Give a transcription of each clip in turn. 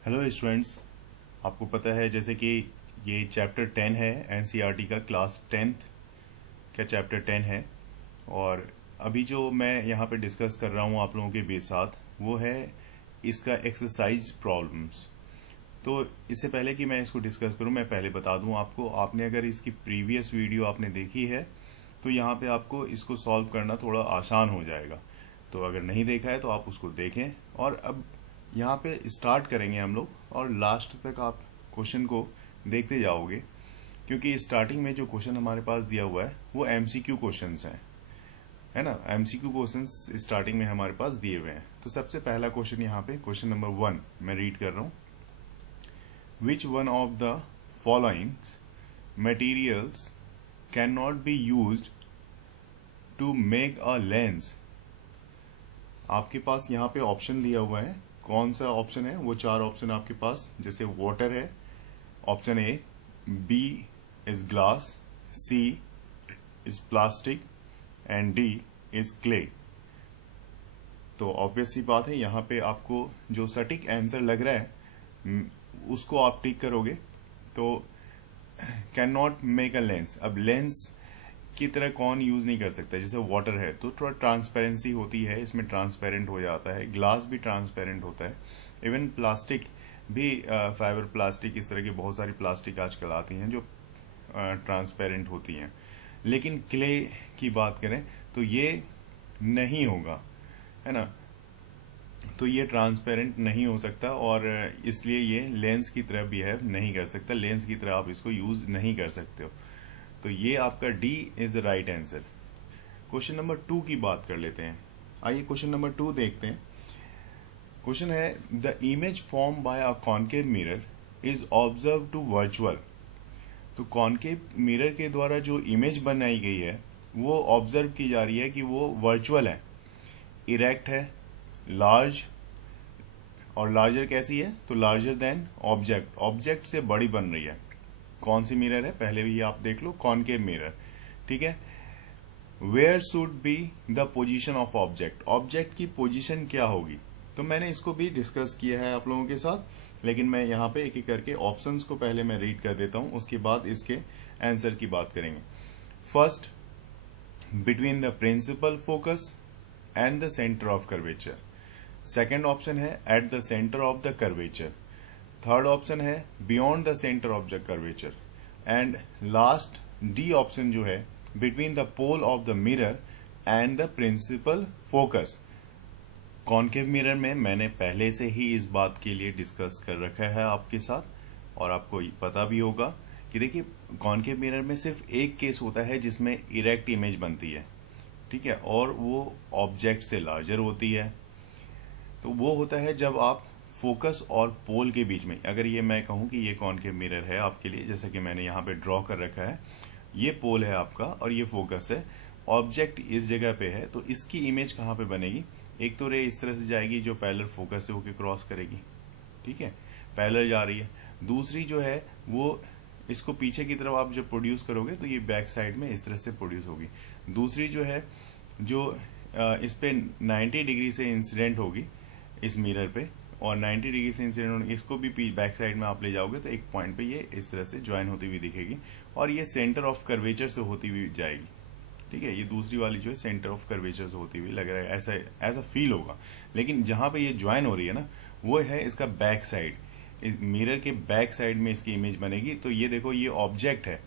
Hello students. आपको पता है जैसे कि ये चैप्टर 10 है एनसीईआरटी का, क्लास 10th का चैप्टर 10 है। और अभी जो मैं यहाँ पे डिस्कस कर रहा हूँ आप लोगों के साथ वो है इसका एक्सरसाइज प्रॉब्लम्स। तो इससे पहले कि मैं इसको डिस्कस करूँ मैं पहले बता दूँ आपको, आपने अगर इसकी प्रीवियस वीडियो आपने देखी है तो यहाँ पे आपको इसको सॉल्व करना थोड़ा आसान हो जाएगा। तो अगर नहीं देखा है तो आप उसको देखें। और अब यहाँ पे स्टार्ट करेंगे हम लोग और लास्ट तक आप क्वेश्चन को देखते जाओगे, क्योंकि स्टार्टिंग में जो क्वेश्चन हमारे पास दिया हुआ है वो एमसीक्यू क्वेश्चंस हैं, है ना। एमसीक्यू क्वेश्चंस स्टार्टिंग में हमारे पास दिए हुए हैं। तो सबसे पहला क्वेश्चन यहाँ पे क्वेश्चन नंबर 1 मैं रीड कर रहा हूँ। Which one of the following materials can not be used to make a lens. आपके पास यहाँ पे ऑप्शन दिया हुआ है, कौन सा ऑप्शन है वो 4 ऑप्शन आपके पास, जैसे वाटर है option A, B is glass, C is plastic and D is clay. तो ऑब्वियस सी बात है यहाँ पे आपको जो सटीक आंसर लग रहा है उसको आप टिक करोगे। तो can not make a lens, अब लेंस की तरह कौन यूज नहीं कर सकता। जैसे वाटर है तो थोड़ा ट्रांसपेरेंसी होती है, इसमें ट्रांसपेरेंट हो जाता है, ग्लास भी ट्रांसपेरेंट होता है, इवन प्लास्टिक भी, फाइबर प्लास्टिक, इस तरह की बहुत सारी प्लास्टिक आजकल आती हैं जो ट्रांसपेरेंट होती हैं। लेकिन क्ले की बात करें तो ये नहीं होगा, है ना। तो ये ट्रांसपेरेंट नहीं हो सकता और इसलिए ये लेंस की तरह बिहेव नहीं कर सकता, लेंस की तरह आप इसको यूज नहीं कर सकते हो। तो ये आपका D is the right answer. Question number 2 की बात कर लेते हैं। आइए क्वेश्चन नंबर 2 देखते हैं। क्वेश्चन है the image form by a concave mirror is observe to virtual. तो कॉनकेव मिरर के द्वारा जो इमेज बनाई गई है वो ऑब्जर्व की जा रही है कि वो वर्चुअल है, इरेक्ट है, लार्ज, और लार्जर कैसी है तो लार्जर देन ऑब्जेक्ट, ऑब्जेक्ट से बड़ी बन रही है। कौन सी मिरर है पहले भी आप देख लो, कॉनकेव मिरर, ठीक है। Where should be the position of object, object की पोजीशन क्या होगी। तो मैंने इसको भी डिस्कस किया है आप लोगों के साथ, लेकिन मैं यहाँ पे एक एक करके ऑप्शंस को पहले मैं रीड कर देता हूँ, उसके बाद इसके आंसर की बात करेंगे। First, between the principal focus and the centre of curvature. Second option है at the centre of the curvature. Third option है beyond the centre of the curvature. And last D option जो है between the pole of the mirror and the principal focus. Concave mirror में मैंने पहले से ही इस बात के लिए डिस्कस कर रखा है आपके साथ, और आपको पता भी होगा कि देखिए कॉनकेव मिरर में सिर्फ एक केस होता है जिसमें इरेक्ट इमेज बनती है, ठीक है, और वो ऑब्जेक्ट से लार्जर होती है। तो वो होता है जब आप फोकस और पोल के बीच में, अगर ये मैं कहूं कि ये कॉनकेव मिरर है आपके लिए, जैसा कि मैंने यहाँ पे ड्रॉ कर रखा है, ये पोल है आपका और ये फोकस है, ऑब्जेक्ट इस जगह पे है, तो इसकी इमेज कहाँ पे बनेगी। एक तो रे इस तरह से जाएगी जो पैरेलल फोकस से होकर क्रॉस करेगी, ठीक है, पैरेलल जा रही है। दूसरी जो है वो इसको पीछे की तरफ आप जब प्रोड्यूस करोगे तो ये बैक साइड में इस तरह से प्रोड्यूस होगी। दूसरी जो है जो इस पे 90 डिग्री से इंसिडेंट होगी इस मिरर पे, और 90 डिग्री से इंसिडेंट इसको भी बैक साइड में आप ले जाओगे तो एक पॉइंट पे ये इस तरह से ज्वाइन होती हुई दिखेगी और ये सेंटर ऑफ कर्वेचर से होती हुई जाएगी, ठीक है। ये दूसरी वाली जो है सेंटर ऑफ कर्वेचर से होती हुई लग रहा है, ऐसा ऐसा फील होगा। लेकिन जहां पे ये ज्वाइन हो रही है ना वो है इसका बैक साइड, मिरर के बैक साइड में इसकी इमेज बनेगी। तो ये देखो ये ऑब्जेक्ट है,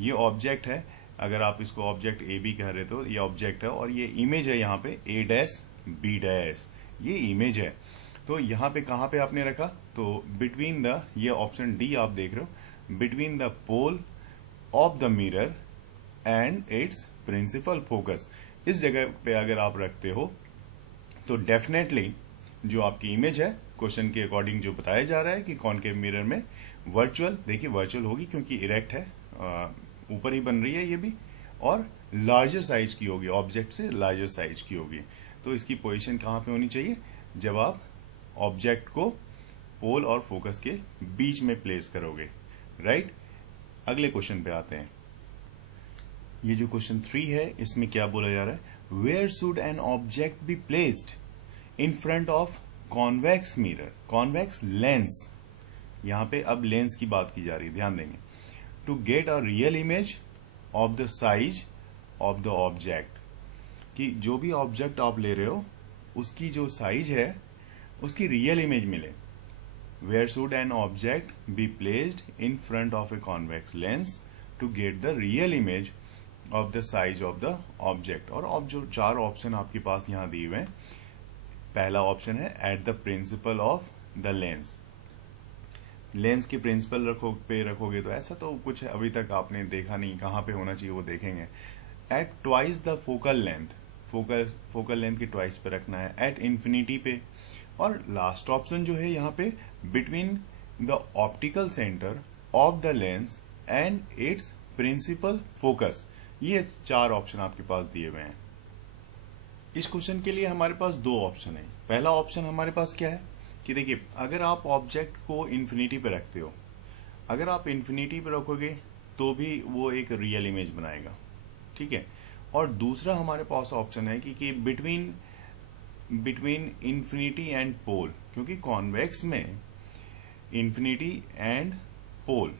ये ऑब्जेक्ट है, अगर आप इसको ऑब्जेक्ट ए बी कह रहे तो ये ऑब्जेक्ट है, और ये इमेज है यहाँ पे ए डैश बी डैश, ये इमेज है। तो यहाँ पे कहाँ पे आपने रखा तो बिटवीन द, ये ऑप्शन डी आप देख रहे हो, between the pole of the mirror and its principal focus. इस जगह पे अगर आप रखते हो तो डेफिनेटली जो आपकी इमेज है क्वेश्चन के अकॉर्डिंग जो बताया जा रहा है कि कॉनकेव मिरर में वर्चुअल, देखिए वर्चुअल होगी क्योंकि इरेक्ट है, ऊपर ही बन रही है ये भी, और लार्जर साइज की होगी, ऑब्जेक्ट से लार्जर साइज की होगी। तो इसकी पोजीशन कहाँ पे होनी चाहिए, जब आप ऑब्जेक्ट को पोल और फोकस के बीच में प्लेस करोगे, राइट। अगले क्वेश्चन पे आते हैं। ये जो क्वेश्चन 3 है इसमें क्या बोला जा रहा है, where should an object be placed in front of convex mirror, convex lens यहाँ पे अब लेंस की बात की जा रही है, ध्यान देंगे। To get a real image of the size of the object, कि जो भी ऑब्जेक्ट आप ले रहे हो उसकी जो साइज है उसकी रियल इमेज मिले। Where should an object be placed in front of a convex lens to get the real image of the size of the object. और अब जो 4 ऑप्शन आपके पास यहाँ दिए हुए हैं, पहला ऑप्शन है at the principle of the lens. Lens के प्रिंसिपल रखोगे तो ऐसा तो कुछ अभी तक आपने देखा नहीं, कहाँ पे होना चाहिए वो देखेंगे। At twice the focal length, focal length के ट्वाइस पे रखना है, एट इंफिनिटी पे। और लास्ट ऑप्शन जो है यहाँ पे between the optical centre of the lens and its principal focus. ये 4 ऑप्शन आपके पास दिए हुए हैं। इस क्वेश्चन के लिए हमारे पास 2 ऑप्शन है। पहला ऑप्शन हमारे पास क्या है कि देखिए, अगर आप ऑब्जेक्ट को इन्फिनिटी पे रखते हो, अगर आप इन्फिनिटी पे रखोगे तो भी वो एक रियल इमेज बनाएगा, ठीक है। और दूसरा हमारे पास ऑप्शन है कि बिटवीन इन्फिनिटी एंड पोल, क्योंकि कॉन्वेक्स में इन्फिनिटी एंड पोल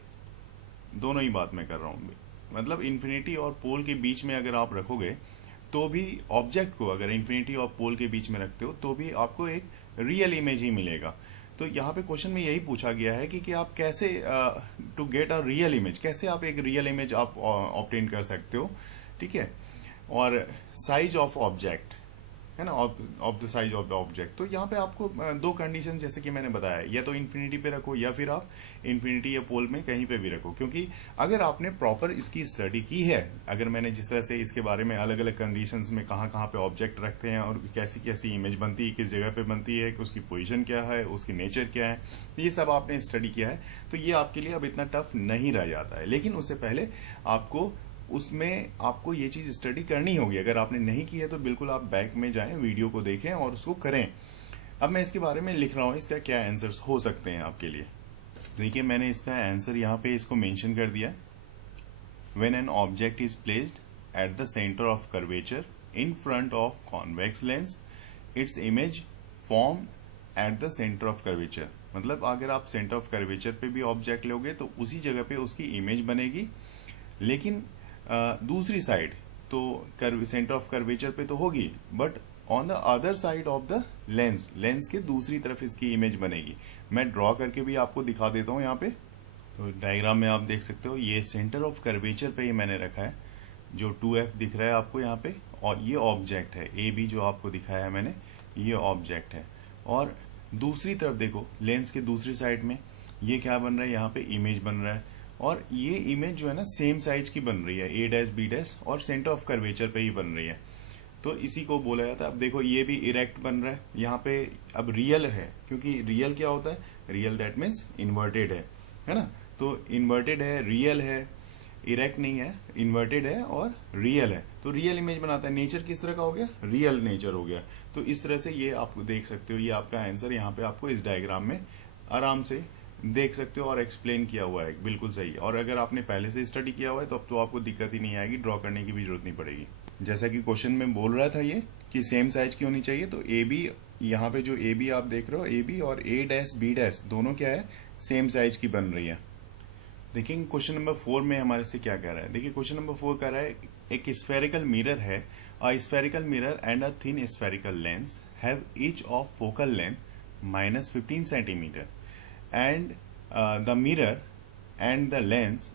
दोनों ही बात मैं कर रहा हूं, मतलब इन्फिनिटी और पोल के बीच में अगर आप रखोगे तो भी ऑब्जेक्ट को, अगर इन्फिनिटी और पोल के बीच में रखते हो तो भी आपको एक रियल इमेज ही मिलेगा। तो यहाँ पे क्वेश्चन में यही पूछा गया है कि आप कैसे to get a real image, कैसे आप एक रियल इमेज आप ऑब्टेन कर सकते हो, ठीक है। और साइज ऑफ ऑब्जेक्ट है ना, of the size of the object. तो यहाँ पे आपको 2 कंडीशन जैसे कि मैंने बताया, या तो इन्फिनिटी पे रखो या फिर आप इन्फिनिटी या पोल में कहीं पे भी रखो। क्योंकि अगर आपने प्रॉपर इसकी स्टडी की है, अगर मैंने जिस तरह से इसके बारे में अलग अलग कंडीशंस में कहाँ कहाँ पे ऑब्जेक्ट रखते हैं और कैसी कैसी इमेज बनती है, किस जगह पे बनती है, उसकी पोजिशन क्या है, उसकी नेचर क्या है, ये सब आपने स्टडी किया है, तो ये आपके लिए अब इतना टफ नहीं रह जाता है। लेकिन उससे पहले आपको ये चीज स्टडी करनी होगी। अगर आपने नहीं की है तो बिल्कुल आप बैक में जाएं, वीडियो को देखें और उसको करें। अब मैं इसके बारे में लिख रहा हूं, इसका क्या आंसर्स हो सकते हैं आपके लिए। देखिए, मैंने इसका आंसर यहाँ पे इसको मेंशन कर दिया। When an object is placed at the centre of curvature in front of convex lens, its image form eight the centre of curvature. मतलब अगर आप सेंटर ऑफ कर्वेचर पे भी ऑब्जेक्ट लोगे तो उसी जगह पे उसकी इमेज बनेगी। लेकिन दूसरी साइड तो सेंटर ऑफ कर्वेचर पे तो होगी, but on the other side of the lens के दूसरी तरफ इसकी इमेज बनेगी। मैं ड्रॉ करके भी आपको दिखा देता हूं यहाँ पे। तो डायग्राम में आप देख सकते हो, ये सेंटर ऑफ कर्वेचर पे ही मैंने रखा है, जो 2F दिख रहा है आपको यहाँ पे, और ये ऑब्जेक्ट है AB जो आपको दिखाया है मैंने, ये ऑब्जेक्ट है। और दूसरी तरफ देखो, लेंस के दूसरी साइड में ये क्या बन रहा है, यहाँ पे इमेज बन रहा है। और ये इमेज जो है ना सेम साइज की बन रही है, A' B' और सेंटर ऑफ कर्वेचर पे ही बन रही है। तो इसी को बोला जाता है। अब देखो, ये भी इरेक्ट बन रहा है यहाँ पे। अब रियल है, क्योंकि रियल क्या होता है, रियल दैट मीन्स इन्वर्टेड है ना। तो इन्वर्टेड है, रियल है, इरेक्ट नहीं है, इन्वर्टेड है और रियल है। तो रियल इमेज बनाता है। नेचर किस तरह का हो गया, रियल नेचर हो गया। तो इस तरह से ये आप देख सकते हो, ये आपका आंसर यहाँ पे आपको इस डायग्राम में आराम से देख सकते हो और एक्सप्लेन किया हुआ है, बिल्कुल सही। और अगर आपने पहले से स्टडी किया हुआ है तो अब तो आपको दिक्कत ही नहीं आएगी, ड्रॉ करने की भी जरूरत नहीं पड़ेगी। जैसा कि क्वेश्चन में बोल रहा था ये कि सेम साइज की होनी चाहिए, तो AB, यहाँ पे जो AB आप देख रहे हो, AB और A' B' दोनों क्या है, सेम साइज की बन रही है। देखिए क्वेश्चन नंबर 4 में हमारे से क्या कह रहा है। देखिए क्वेश्चन नंबर 4 कह रहा है, एक स्फेरिकल मिरर है, a spherical mirror and a thin spherical lens have each of focal length -15 centimetre and the mirror and the lens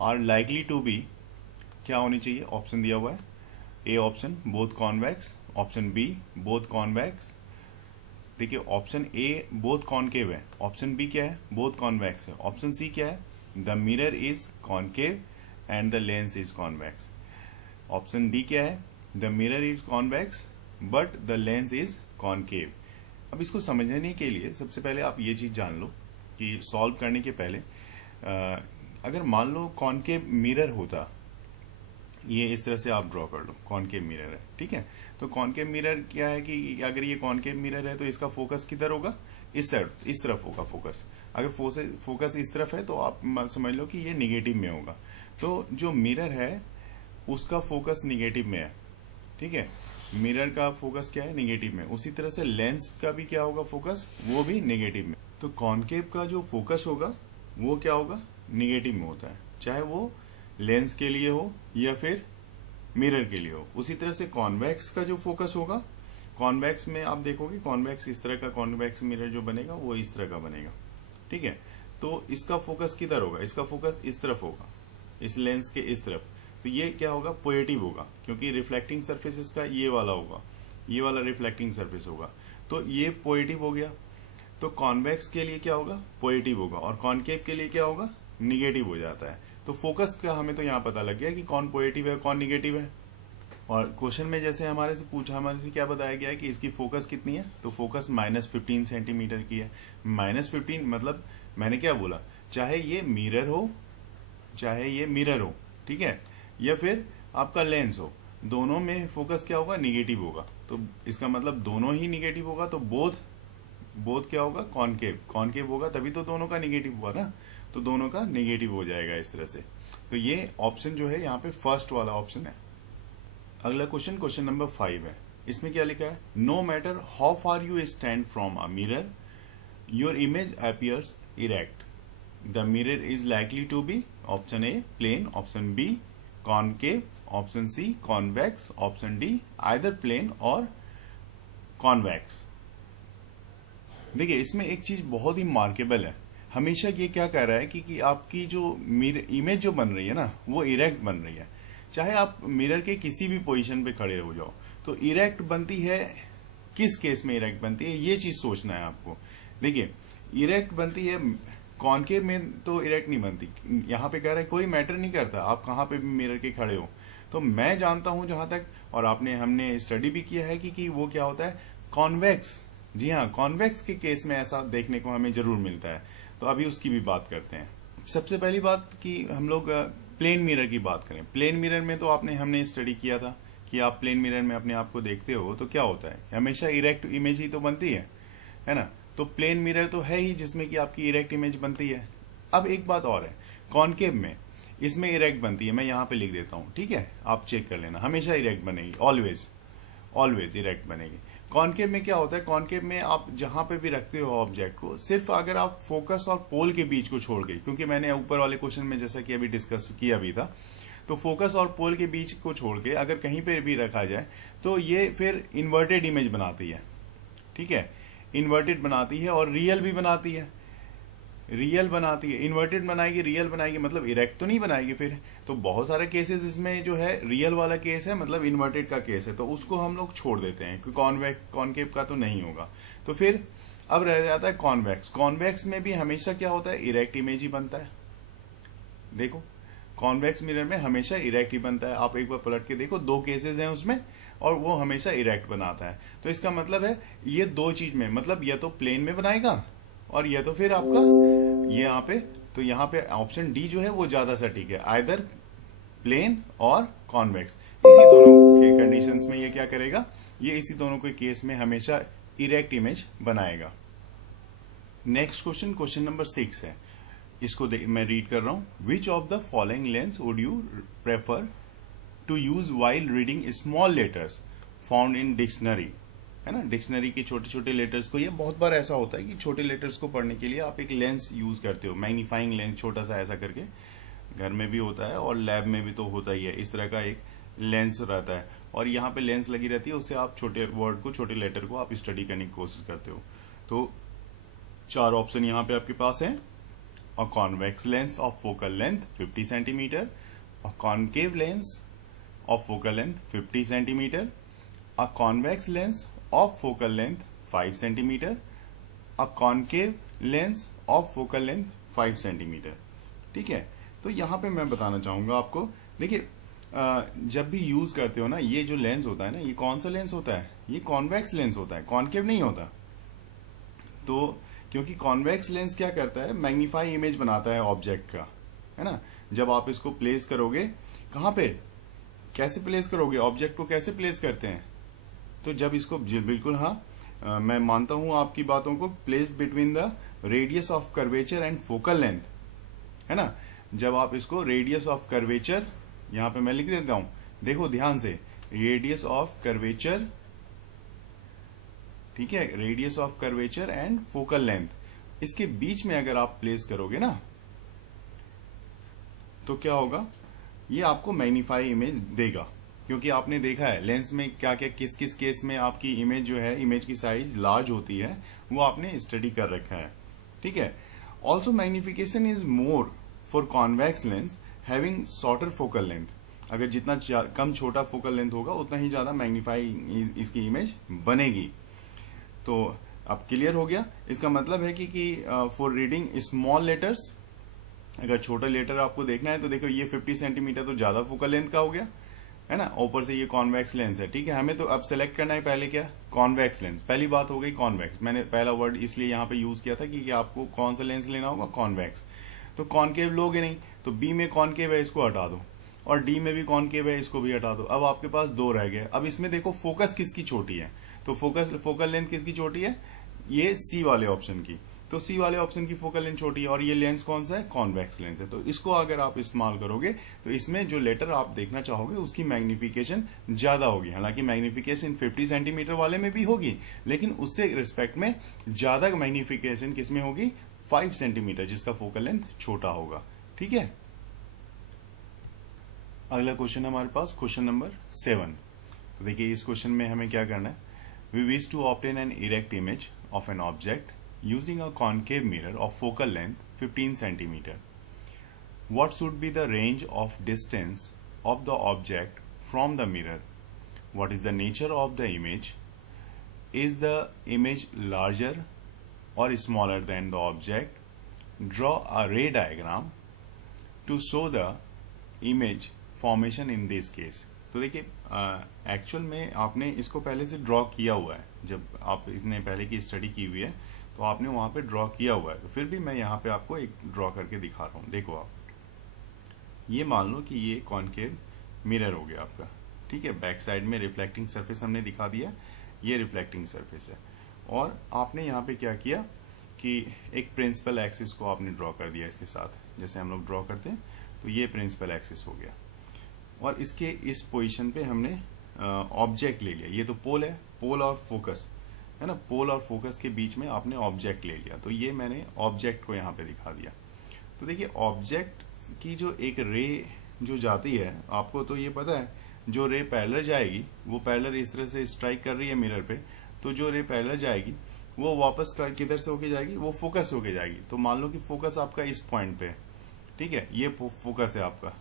are likely to be, क्या होनी चाहिए, ऑप्शन दिया हुआ है। A option both convex, option B both convex. देखिए option A both concave है, option B क्या है, बोथ कॉन्वेक्स है, ऑप्शन सी क्या है, the mirror is concave and the lens is convex. Option D क्या है, the mirror is convex but the lens is concave. अब इसको समझने के लिए सबसे पहले आप ये चीज जान लो कि सॉल्व करने के पहले अगर मान लो कॉनकेव मिरर होता, ये इस तरह से आप ड्रॉ कर लो, कॉनकेव मिरर है, ठीक है। तो कॉनकेव मिरर क्या है कि अगर ये कॉनकेव मिरर है तो इसका फोकस किधर होगा, इस साइड, इस तरफ होगा फोकस। अगर फोकस इस तरफ है तो आप समझ लो कि ये निगेटिव में होगा। तो जो मिरर है उसका फोकस निगेटिव में है, ठीक है। मिरर का फोकस क्या है, निगेटिव में, उसी तरह से लेंस का भी क्या होगा फोकस, वो भी निगेटिव में। तो कॉनकेव का जो फोकस होगा वो क्या होगा, निगेटिव में होता है, चाहे वो लेंस के लिए हो या फिर मिरर के लिए हो। उसी तरह से कॉन्वेक्स का जो फोकस होगा, कॉन्वेक्स में आप देखोगे कॉन्वेक्स इस तरह का कॉन्वेक्स मिरर जो बनेगा वो इस तरह का बनेगा, ठीक है। तो इसका फोकस किधर होगा, इसका फोकस इस तरफ होगा, इस लेंस के इस तरफ। तो ये क्या होगा, पॉजिटिव होगा, क्योंकि रिफ्लेक्टिंग सरफेस इसका ये वाला होगा, ये वाला रिफ्लेक्टिंग सरफेस होगा, तो ये पॉजिटिव हो गया। तो कॉन्वेक्स के लिए क्या होगा, पॉजिटिव होगा, और कॉनकेव के लिए क्या होगा, निगेटिव हो जाता है। तो फोकस का हमें तो यहाँ पता लग गया कि कौन पॉजिटिव है कौन निगेटिव है। और क्वेश्चन में जैसे हमारे से पूछा, हमारे से क्या बताया गया है कि इसकी फोकस कितनी है, तो फोकस -15 सेंटीमीटर की है। -15 मतलब मैंने क्या बोला, चाहे ये मिरर हो, चाहे ये मिरर हो, ठीक है, या फिर आपका लेंस हो, दोनों में फोकस क्या होगा, निगेटिव होगा। तो इसका मतलब दोनों ही निगेटिव होगा, तो बोथ क्या होगा, कॉनकेव होगा, तभी तो दोनों का निगेटिव हुआ ना, तो दोनों का निगेटिव हो जाएगा इस तरह से। तो ये ऑप्शन जो है यहाँ पे फर्स्ट वाला ऑप्शन है। अगला क्वेश्चन, क्वेश्चन नंबर 5 है। इसमें क्या लिखा है, no matter how far you stand from a mirror your image appears erect, the mirror is likely to be, option A plane, option B concave, option C convex, option D either plane और convex. देखिए इसमें एक चीज बहुत ही markable है, हमेशा ये क्या कह रहा है कि आपकी जो इमेज जो बन रही है ना वो इरेक्ट बन रही है, चाहे आप मिरर के किसी भी पोजीशन पे खड़े हो जाओ, तो इरेक्ट बनती है। किस केस में इरेक्ट बनती है, ये चीज सोचना है आपको। देखिए इरेक्ट बनती है, कॉनकेव में तो इरेक्ट नहीं बनती। यहाँ पे कह रहा है कोई मैटर नहीं करता आप कहाँ पे भी मिरर के खड़े हो। तो मैं जानता हूं जहां तक, और हमने स्टडी भी किया है कि वो क्या होता है, कॉन्वेक्स। जी हाँ, कॉन्वेक्स के केस में ऐसा देखने को हमें जरूर मिलता है। तो अभी उसकी भी बात करते हैं। सबसे पहली बात कि हम लोग प्लेन मिरर की बात करें। प्लेन मिरर में तो हमने स्टडी किया था कि आप प्लेन मिरर में अपने आप को देखते हो तो क्या होता है, हमेशा इरेक्ट इमेज ही तो बनती है ना। तो प्लेन मिरर तो है ही जिसमें कि आपकी इरेक्ट इमेज बनती है। अब एक बात और है, कॉनकेव में इसमें इरेक्ट बनती है, मैं यहाँ पे लिख देता हूँ, ठीक है, आप चेक कर लेना, हमेशा इरेक्ट बनेगी, ऑलवेज इरेक्ट बनेगी। कॉनकेव में क्या होता है, कॉनकेव में आप जहां पे भी रखते हो ऑब्जेक्ट को, सिर्फ अगर आप फोकस और पोल के बीच को छोड़ के, क्योंकि मैंने ऊपर वाले क्वेश्चन में जैसा कि अभी डिस्कस किया भी था, तो फोकस और पोल के बीच को छोड़ के अगर कहीं पे भी रखा जाए तो ये फिर इन्वर्टेड इमेज बनाती है, ठीक है, इन्वर्टेड बनाती है और रियल भी बनाती है। रियल बनाती है, इन्वर्टेड बनाएगी, रियल बनाएगी, मतलब इरेक्ट तो नहीं बनाएगी फिर। तो बहुत सारे केसेस इसमें जो है रियल वाला केस है, मतलब इन्वर्टेड का केस है, तो उसको हम लोग छोड़ देते हैं क्योंकि कॉनकेव का तो नहीं होगा। तो फिर अब रह जाता है कॉन्वेक्स। कॉन्वेक्स में भी हमेशा क्या होता है, इरेक्ट इमेज ही बनता है। देखो कॉन्वेक्स मिरर में हमेशा इरेक्ट ही बनता है, आप एक बार पलट के देखो, 2 केसेस हैं उसमें और वो हमेशा इरेक्ट बनाता है। तो इसका मतलब है ये 2 चीज में, मतलब या तो प्लेन में बनाएगा और या तो फिर आपका ये यहाँ पे, तो यहाँ पे ऑप्शन डी जो है वो ज्यादा सटीक है, आइदर प्लेन और कॉन्वेक्स। इसी दोनों के कंडीशंस में ये क्या करेगा, ये इसी दोनों के केस में हमेशा इरेक्ट इमेज बनाएगा। नेक्स्ट क्वेश्चन, क्वेश्चन नंबर 6 है, इसको मैं रीड कर रहा हूं। Which of the following lens would you prefer to use while reading small letters found in dictionary, है ना। डिक्शनरी के छोटे छोटे लेटर्स को, ये बहुत बार ऐसा होता है कि छोटे लेटर्स को पढ़ने के लिए आप एक लेंस यूज करते हो, मैग्नीफाइंग लेंस, छोटा सा ऐसा करके, घर में भी होता है और लैब में भी तो होता ही है, इस तरह का एक लेंस रहता है और यहाँ पे लेंस लगी रहती है, उससे आप छोटे वर्ड को, छोटे लेटर को आप स्टडी करने की कोशिश करते हो। तो 4 ऑप्शन यहाँ पे आपके पास है, a convex lens of focal length 50 centimetre, a concave lens of focal length 50 centimetre, a convex lens of focal length 5 centimeter, a concave lens of focal length 5 centimeter। ठीक है, तो यहां पे मैं बताना चाहूंगा आपको, देखिए जब भी यूज करते हो ना, ये जो लेंस होता है ना, ये कौन सा लेंस होता है, ये कॉन्वेक्स लेंस होता है, कॉनकेव नहीं होता। तो क्योंकि कॉन्वेक्स लेंस क्या करता है, मैग्नीफाई इमेज बनाता है ऑब्जेक्ट का, है ना। जब आप इसको प्लेस करोगे, कहां पे, कैसे प्लेस करोगे, ऑब्जेक्ट को कैसे प्लेस करते हैं, तो जब इसको बिल्कुल, हाँ मैं मानता हूं आपकी बातों को, placed between the radius of curvature and focal length, है ना। जब आप इसको रेडियस ऑफ कर्वेचर, यहां पे मैं लिख देता हूं, देखो ध्यान से, रेडियस ऑफ कर्वेचर, ठीक है, radius of curvature and focal length, इसके बीच में अगर आप प्लेस करोगे ना तो क्या होगा, ये आपको मैग्नीफाई इमेज देगा। क्योंकि आपने देखा है लेंस में क्या क्या किस किस केस में आपकी इमेज जो है, इमेज की साइज लार्ज होती है, वो आपने स्टडी कर रखा है, ठीक है। Also magnification is more for convex lens having shorter focal length. अगर जितना कम छोटा फोकल लेंथ होगा उतना ही ज्यादा मैग्नीफाई इसकी इमेज बनेगी। तो अब क्लियर हो गया। इसका मतलब है कि फॉर रीडिंग स्मॉल लेटर्स, अगर छोटा लेटर आपको देखना है तो देखो ये 50 सेंटीमीटर तो ज्यादा फोकल लेंथ का हो गया, है ना। ऊपर से ये कॉन्वेक्स लेंस है, ठीक है। हमें तो अब सेलेक्ट करना है पहले क्या, कॉन्वेक्स लेंस। पहली बात हो गई कॉन्वेक्स, मैंने पहला वर्ड इसलिए यहाँ पे यूज किया था कि आपको कौन सा लेंस लेना होगा, कॉन्वेक्स। तो कॉनकेव लोगे नहीं तो बी में कॉनकेव है इसको हटा दो, और डी में भी कॉनकेव है इसको भी हटा दो। अब आपके पास दो रह गए। अब इसमें देखो फोकस किसकी छोटी है, तो फोकल लेंथ किसकी छोटी है, ये सी वाले ऑप्शन की। तो सी वाले ऑप्शन की फोकल लेंथ छोटी है, और ये लेंस कौन सा है, कॉन्वेक्स लेंस है। तो इसको अगर आप इस्तेमाल करोगे तो इसमें जो लेटर आप देखना चाहोगे उसकी मैग्निफिकेशन ज्यादा होगी। हालांकि मैग्निफिकेशन 50 सेंटीमीटर वाले में भी होगी, लेकिन उससे रिस्पेक्ट में ज्यादा मैग्निफिकेशन किसमें होगी, 5 सेंटीमीटर, जिसका फोकल लेंथ छोटा होगा, ठीक है। अगला क्वेश्चन है हमारे पास, क्वेश्चन नंबर 7। तो देखिए इस क्वेश्चन में हमें क्या करना है, we wish to obtain an erect image of an object using a concave mirror of focal length 15 centimeter. What should be the range of distance of the object from the mirror? What is the nature of the image? Is the image larger or smaller than the object? Draw a ray diagram to show the image formation in this case. तो देखिए actual में आपने इसको पहले से draw किया हुआ है, जब आप इसने पहले की स्टडी की हुई है तो आपने वहां पे ड्रॉ किया हुआ है। तो फिर भी मैं यहाँ पे आपको एक ड्रॉ करके दिखा रहा हूँ। देखो आप, ये मान लो कि ये कॉनकेव मिरर हो गया आपका, ठीक है। बैक साइड में रिफ्लेक्टिंग सरफेस हमने दिखा दिया, ये रिफ्लेक्टिंग सरफेस है। और आपने यहाँ पे क्या किया कि एक प्रिंसिपल एक्सिस को आपने ड्रॉ कर दिया इसके साथ, जैसे हम लोग ड्रॉ करते हैं। तो ये प्रिंसिपल एक्सिस हो गया, और इसके इस पोजीशन पे हमने ऑब्जेक्ट ले लिया। ये तो पोल है, पोल और फोकस है ना, पोल और फोकस के बीच में आपने ऑब्जेक्ट ले लिया। तो ये मैंने ऑब्जेक्ट को यहाँ पे दिखा दिया। तो देखिए ऑब्जेक्ट की जो एक रे जो जाती है, आपको तो ये पता है, जो रे पैरेलल जाएगी वो पैरेलल इस तरह से स्ट्राइक कर रही है मिरर पे, तो जो रे पैरेलल जाएगी वो वापस किधर से होके जाएगी, वो फोकस होके जाएगी। तो मान लो कि फोकस आपका इस पॉइंट पे है, ठीक है, ये फोकस है आपका।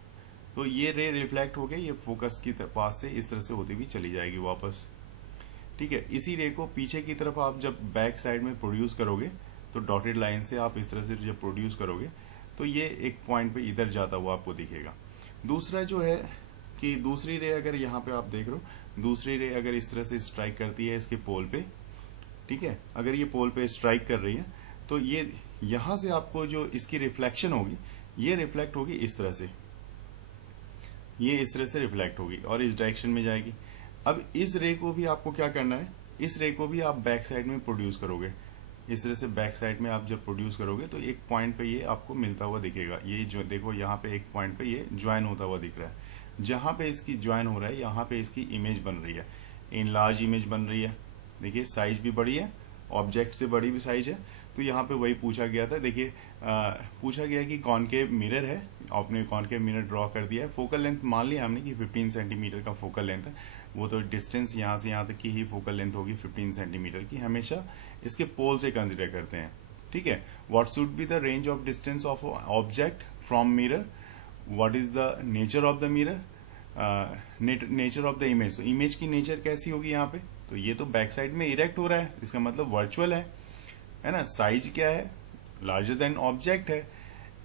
तो ये रे रिफ्लेक्ट हो गई, ये फोकस की पास से इस तरह से होती हुई चली जाएगी वापस, ठीक है। इसी रे को पीछे की तरफ आप जब बैक साइड में प्रोड्यूस करोगे, तो डॉटेड लाइन से आप इस तरह से जब प्रोड्यूस करोगे तो ये एक पॉइंट पे इधर जाता हुआ आपको दिखेगा। दूसरा जो है कि दूसरी रे अगर यहाँ पे आप देख रहे हो, दूसरी रे अगर इस तरह से स्ट्राइक करती है इसके पोल पे, ठीक है, अगर ये पोल पे स्ट्राइक कर रही है तो ये यहां से आपको जो इसकी रिफ्लेक्शन होगी, ये रिफ्लेक्ट होगी इस तरह से, ये इस तरह से रिफ्लेक्ट होगी और इस डायरेक्शन में जाएगी। अब इस रे को भी आपको क्या करना है, इस रे को भी आप बैक साइड में प्रोड्यूस करोगे। इस तरह से बैक साइड में आप जब प्रोड्यूस करोगे तो एक पॉइंट पे ये आपको मिलता हुआ दिखेगा। ये जो देखो यहाँ पे एक पॉइंट पे ये ज्वाइन होता हुआ दिख रहा है। जहां पे इसकी ज्वाइन हो रहा है यहाँ पे इसकी इमेज बन रही है, इन लार्ज इमेज बन रही है। देखिए साइज भी बड़ी है, ऑब्जेक्ट से बड़ी भी साइज है। तो यहाँ पे वही पूछा गया था। देखिए पूछा गया कि कॉनकेव मिरर है, आपने कॉनकेव मिरर ड्रॉ कर दिया है। फोकल लेंथ मान लिया हमने कि 15 सेंटीमीटर का फोकल लेंथ है, वो तो डिस्टेंस यहाँ से यहाँ तक की ही फोकल लेंथ होगी 15 सेंटीमीटर की। हमेशा इसके पोल से कंसिडर करते हैं, ठीक है। What should be the range of distance of object from mirror, what is the nature of the mirror, nature of the image. तो इमेज की नेचर कैसी होगी यहाँ पे, तो ये तो बैक साइड में इरेक्ट हो रहा है, इसका मतलब वर्चुअल है ना। साइज क्या है, लार्जर देन ऑब्जेक्ट है।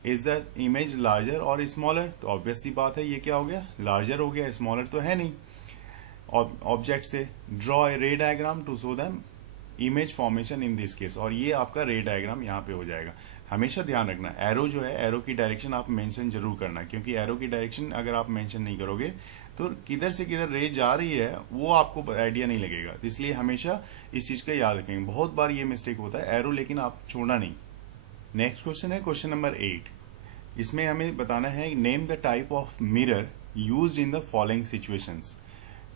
इज द इमेज लार्जर और स्मॉलर, तो ऑब्वियस सी बात है ये क्या हो गया, लार्जर हो गया, स्मॉलर तो है नहीं ऑब्जेक्ट से। Draw a ray diagram to show them image formation in this case, और ये आपका रे डायग्राम यहाँ पे हो जाएगा। हमेशा ध्यान रखना एरो जो है, एरो की डायरेक्शन आप मेंशन जरूर करना, क्योंकि एरो की डायरेक्शन अगर आप मेंशन नहीं करोगे तो किधर से किधर रे जा रही है वो आपको आइडिया नहीं लगेगा। तो इसलिए हमेशा इस चीज का याद रखेंगे। बहुत बार ये मिस्टेक होता है एरो, लेकिन आप छोड़ना नहीं। नेक्स्ट क्वेश्चन है क्वेश्चन नंबर 8। इसमें हमें बताना है name the type of mirror used in the following situations,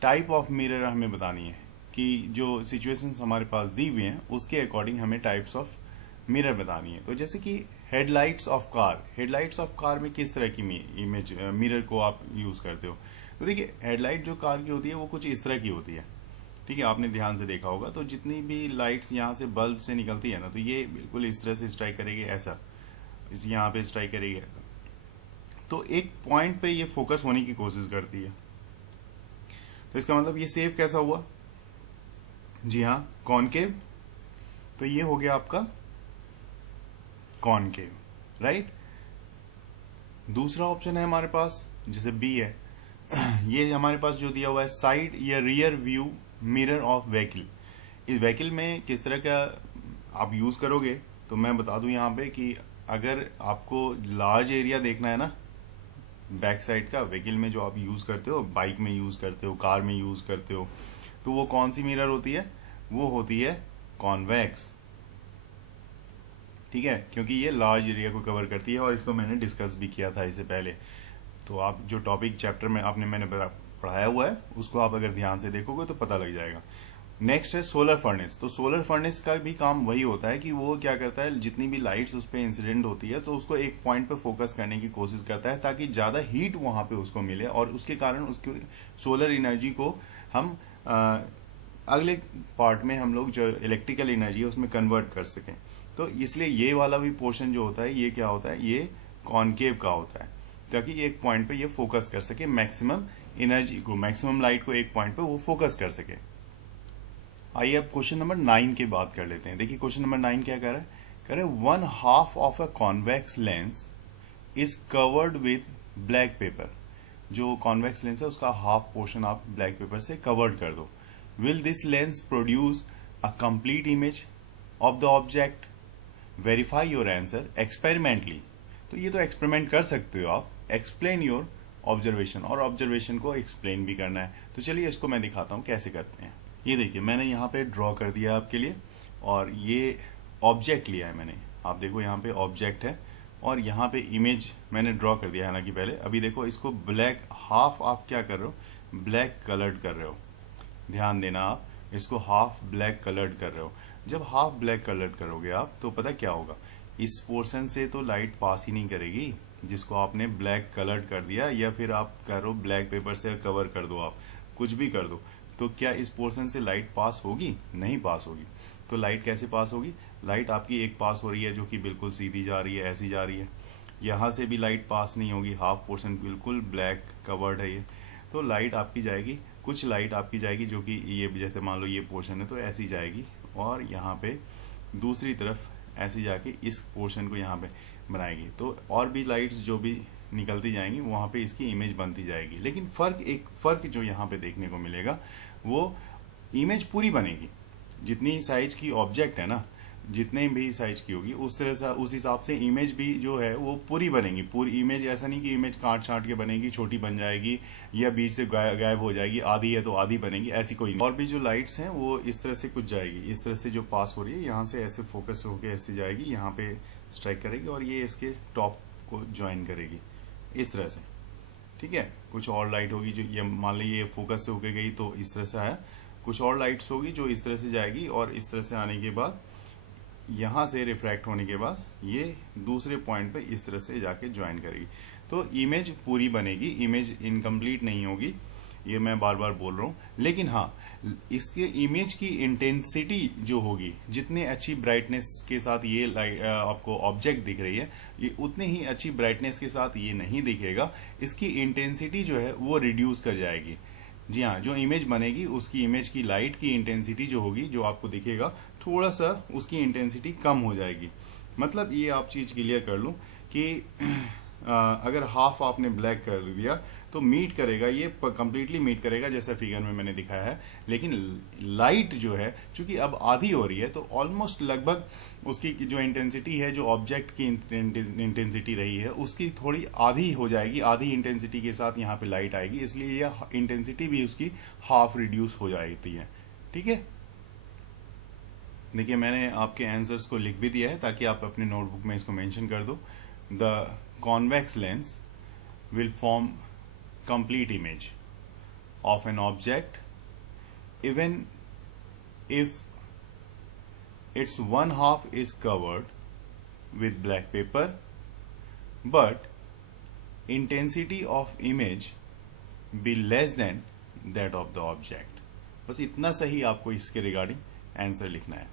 type of mirror हमें बतानी है कि जो सिचुएशंस हमारे पास दी हुई हैं उसके अकॉर्डिंग हमें टाइप्स ऑफ मिरर बतानी है। तो जैसे कि हेडलाइट्स ऑफ कार में किस तरह की इमेज मिरर को आप यूज करते हो। तो देखिए हेडलाइट जो कार की होती है वो कुछ इस तरह की होती है, ठीक है, आपने ध्यान से देखा होगा। तो जितनी भी लाइट्स यहाँ से बल्ब से निकलती है ना, तो ये बिल्कुल इस तरह से स्ट्राइक करेगी, ऐसा इस यहाँ पे स्ट्राइक करेगी, तो एक पॉइंट पे ये फोकस होने की कोशिश करती है। तो इसका मतलब ये सेव कैसा हुआ, जी हाँ कॉनकेव। तो ये हो गया आपका कॉनकेव, राइट। दूसरा ऑप्शन है हमारे पास, जैसे बी है ये हमारे पास जो दिया हुआ है साइड या rear view mirror of vehicle. इस व्हीकल में किस तरह का आप यूज करोगे, तो मैं बता दूं यहाँ पे कि अगर आपको लार्ज एरिया देखना है ना बैक साइड का, व्हीकल में जो आप यूज करते हो, बाइक में यूज करते हो, कार में यूज करते हो, तो वो कौन सी मिरर होती है, वो होती है कॉन्वेक्स, ठीक है, क्योंकि ये लार्ज एरिया को कवर करती है और इसको मैंने डिस्कस भी किया था इससे पहले। तो आप जो टॉपिक चैप्टर में मैंने पढ़ाया हुआ है उसको आप अगर ध्यान से देखोगे तो पता लग जाएगा। नेक्स्ट है सोलर फर्नेस। तो सोलर फर्नेस का भी काम वही होता है कि वो क्या करता है, जितनी भी लाइट्स उस पर इंसिडेंट होती है तो उसको एक पॉइंट पे फोकस करने की कोशिश करता है ताकि ज्यादा हीट वहां पे उसको मिले और उसके कारण उसकी सोलर एनर्जी को हम अगले पार्ट में हम लोग जो इलेक्ट्रिकल एनर्जी है उसमें कन्वर्ट कर सकें। तो इसलिए ये वाला भी पोर्शन जो होता है ये क्या होता है, ये कॉनकेव का होता है ताकि एक पॉइंट पे ये फोकस कर सके, मैक्सिमम एनर्जी को, मैक्सिमम लाइट को एक पॉइंट पे वो फोकस कर सके। आइए अब क्वेश्चन नंबर 9 की बात कर लेते हैं। देखिए क्वेश्चन नंबर 9 क्या कह रहा है, कह रहे हैं 1/2 of a convex lens is covered with black pepper. जो कॉन्वेक्स लेंस है उसका हाफ पोर्शन आप ब्लैक पेपर से कवर्ड कर दो। Will this lens produce a complete image of the object, verify your answer experimentally. तो ये तो एक्सपेरिमेंट कर सकते हो आप, एक्सप्लेन योर ऑब्जर्वेशन, और ऑब्जर्वेशन को एक्सप्लेन भी करना है। तो चलिए इसको मैं दिखाता हूं कैसे करते हैं। ये देखिए मैंने यहाँ पे ड्रॉ कर दिया आपके लिए और ये ऑब्जेक्ट लिया है मैंने, आप देखो यहाँ पे ऑब्जेक्ट है और यहाँ पे इमेज मैंने ड्रॉ कर दिया है हालांकि पहले। अभी देखो इसको ब्लैक हाफ आप क्या कर रहे हो, ब्लैक कलर्ड कर रहे हो, ध्यान देना आप इसको हाफ ब्लैक कलर्ड कर रहे हो। जब हाफ ब्लैक कलर्ड करोगे आप तो पता क्या होगा, इस पोर्शन से तो लाइट पास ही नहीं करेगी जिसको आपने ब्लैक कलर्ड कर दिया, या फिर आप करो ब्लैक पेपर से कवर कर दो, आप कुछ भी कर दो, तो क्या इस पोर्शन से लाइट पास होगी, नहीं पास होगी। तो लाइट कैसे पास होगी, लाइट आपकी एक पास हो रही है जो कि बिल्कुल सीधी जा रही है, ऐसी जा रही है, यहां से भी लाइट पास नहीं होगी, हाफ पोर्शन बिल्कुल ब्लैक कवर्ड है ये, तो लाइट आपकी जाएगी, कुछ लाइट आपकी जाएगी जो कि ये जैसे मान लो ये पोर्शन है तो ऐसी जाएगी, और यहाँ पे दूसरी तरफ ऐसी जाके इस पोर्शन को यहाँ पे बनाएगी, तो और भी लाइट्स जो भी निकलती जाएंगी वहां पे इसकी इमेज बनती जाएगी। लेकिन फर्क जो यहाँ पे देखने को मिलेगा वो इमेज पूरी बनेगी, जितनी साइज की ऑब्जेक्ट है ना, जितने भी साइज की होगी उस तरह से उस हिसाब से इमेज भी जो है वो पूरी बनेगी। पूरी इमेज, ऐसा नहीं कि इमेज काट छाट के बनेगी, छोटी बन जाएगी या बीच से गायब हो जाएगी, आधी है तो आधी बनेगी, ऐसी कोई नहीं। और भी जो लाइट्स हैं वो इस तरह से कुछ जाएगी, इस तरह से जो पास हो रही है यहाँ से ऐसे फोकस होके ऐसे जाएगी, यहाँ पे स्ट्राइक करेगी और ये इसके टॉप को ज्वाइन करेगी इस तरह से, ठीक है। कुछ और लाइट होगी जो ये मान लीजिए ये फोकस से होके गई तो इस तरह से आया, कुछ और लाइट्स होगी जो इस तरह से जाएगी और इस तरह से आने के बाद यहां से रिफ्रैक्ट होने के बाद ये दूसरे पॉइंट पे इस तरह से जाके ज्वाइन करेगी, तो इमेज पूरी बनेगी, इमेज इनकम्प्लीट नहीं होगी, ये मैं बार बार बोल रहा हूं। लेकिन हाँ, इसके इमेज की इंटेंसिटी जो होगी, जितने अच्छी ब्राइटनेस के साथ ये आपको ऑब्जेक्ट दिख रही है, ये उतनी ही अच्छी ब्राइटनेस के साथ ये नहीं दिखेगा, इसकी इंटेंसिटी जो है वो रिड्यूस कर जाएगी। जी हाँ, जो इमेज बनेगी उसकी इमेज की लाइट की इंटेंसिटी जो होगी, जो आपको दिखेगा, थोड़ा सा उसकी इंटेंसिटी कम हो जाएगी। मतलब ये आप चीज क्लियर कर लूं कि अगर हाफ आपने ब्लैक कर दिया तो मीट करेगा, ये कंप्लीटली मीट करेगा जैसा फिगर में मैंने दिखाया है। लेकिन लाइट जो है चूंकि अब आधी हो रही है तो ऑलमोस्ट लगभग उसकी जो इंटेंसिटी है, जो ऑब्जेक्ट की इंटेंसिटी रही है उसकी थोड़ी आधी हो जाएगी, आधी इंटेंसिटी के साथ यहाँ पे लाइट आएगी, इसलिए यह इंटेंसिटी भी उसकी हाफ रिड्यूस हो जाती है, ठीक है। देखिए मैंने आपके आंसर्स को लिख भी दिया है ताकि आप अपने नोटबुक में इसको मेंशन कर दो। The convex lens will form complete image of an object even if its one half is covered with black paper but intensity of image be less than that of the object। बस इतना सही आपको इसके regarding answer लिखना है।